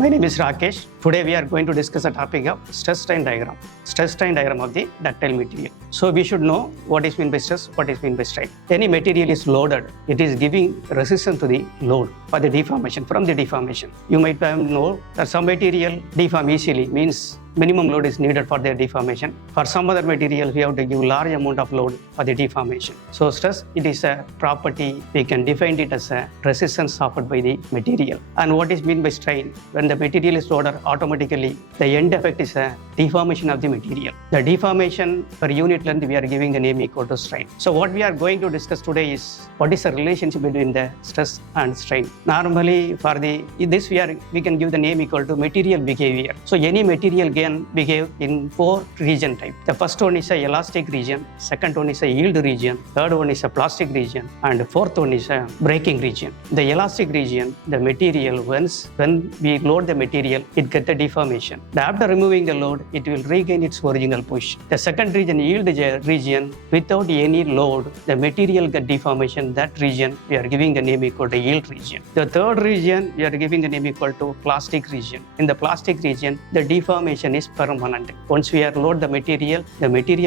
My name is Rakesh. Today we are going to discuss the topic of stress strain diagram. Stress strain diagram of the ductile material. So we should know what is meant by stress, what is meant by strain. Any material is loaded, it is giving resistance to the load for the deformation, from the deformation. You might know that some material deform easily, means minimum load is needed for their deformation. For some other material, we have to give large amount of load for the deformation. So stress, it is a property, we can define it as a resistance offered by the material. And what is meant by strain? When the material is loaded, automatically the end effect is a deformation of the material. The deformation per unit length, we are giving the name equal to strain. So what we are going to discuss today is what is the relationship between the stress and strain. Normally for this we can give the name equal to material behavior. So any material can behave in 4 region type. The first one is a elastic region, second one is a yield region, third one is a plastic region, and fourth one is a breaking region. The elastic region, the material, when we load the material, it gets the deformation. After removing the load, it will regain its original position. The second region, yield region, without any load, the material get deformation. That region we are giving the name equal to yield region. The third region we are giving the name equal to plastic region. In the plastic region, the deformation is permanent. Once we are load the material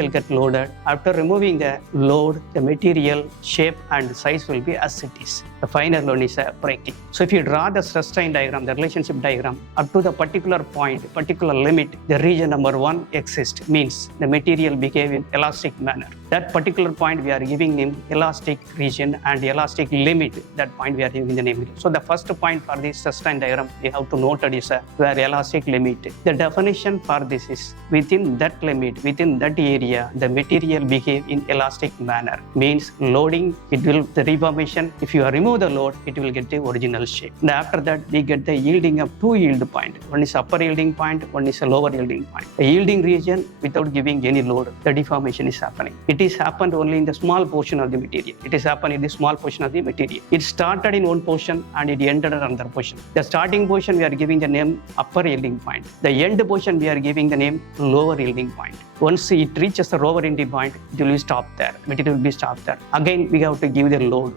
get loaded. After removing the load, the material shape and size will be as it is. The final one is a breaking. So if you draw the stress strain diagram, the relationship diagram, up to the particular point, particular limit, the region number 1 exists, means the material behave in elastic manner. That particular point we are giving name elastic region, and the elastic limit, that point we are giving the name. So the first point for this stress strain diagram we have to note it is where elastic limit. The definition for this is within that limit, within that area, the material behave in elastic manner. Means loading, it will the deformation. If you remove the load, it will get the original shape. And after that, we get the yielding of 2 yield point. One is upper yielding point, one is a lower yielding point. The yielding region, without giving any load, the deformation is happening. It is happened only in the small portion of the material. It is happened in the small portion of the material. It started in one portion and it ended at another portion. The starting portion we are giving the name upper yielding point. The end portion we are giving the name lower yielding point. Once it reaches the lower yielding point, it will stop there. Material will be stopped there. Again, we have to give the load.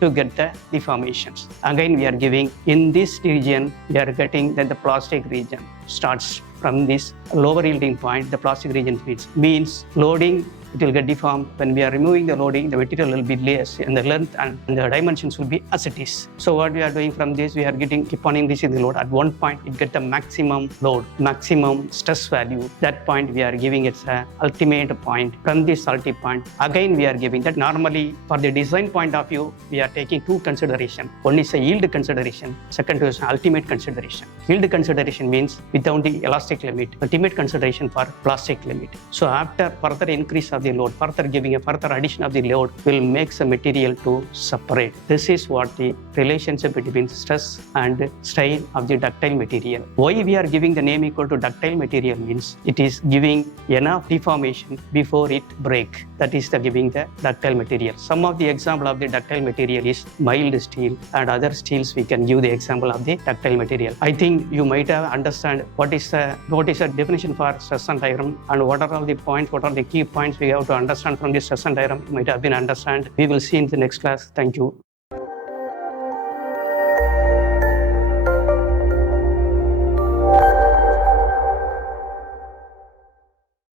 To get the deformations. Again, we are giving in this region, we are getting that the plastic region starts from this lower yielding point. The plastic region means loading, it will get deformed. When we are removing the loading, the material will be less and the length and the dimensions will be as it is. So what we are doing from this, we are keep on increasing the load. At one point, it get the maximum load, maximum stress value. That point we are giving its ultimate point. From this ultimate point, again we are giving that. Normally for the design point of view, we are taking 2 consideration. One is a yield consideration, second is an ultimate consideration. Yield consideration means without the elastic limit, ultimate consideration for plastic limit. So after further increase of the load, further giving a further addition of the load will make the material to separate. This is what the relationship between stress and strain of the ductile material. Why we are giving the name equal to ductile material means it is giving enough deformation before it break. That is the giving the ductile material. Some of the example of the ductile material is mild steel, and other steels we can give the example of the ductile material. I think you might have understand what is the definition for stress strain diagram and what are all the points, what are the key points we have to understand from this stress strain diagram. You might have been understand. We will see in the next class. Thank you.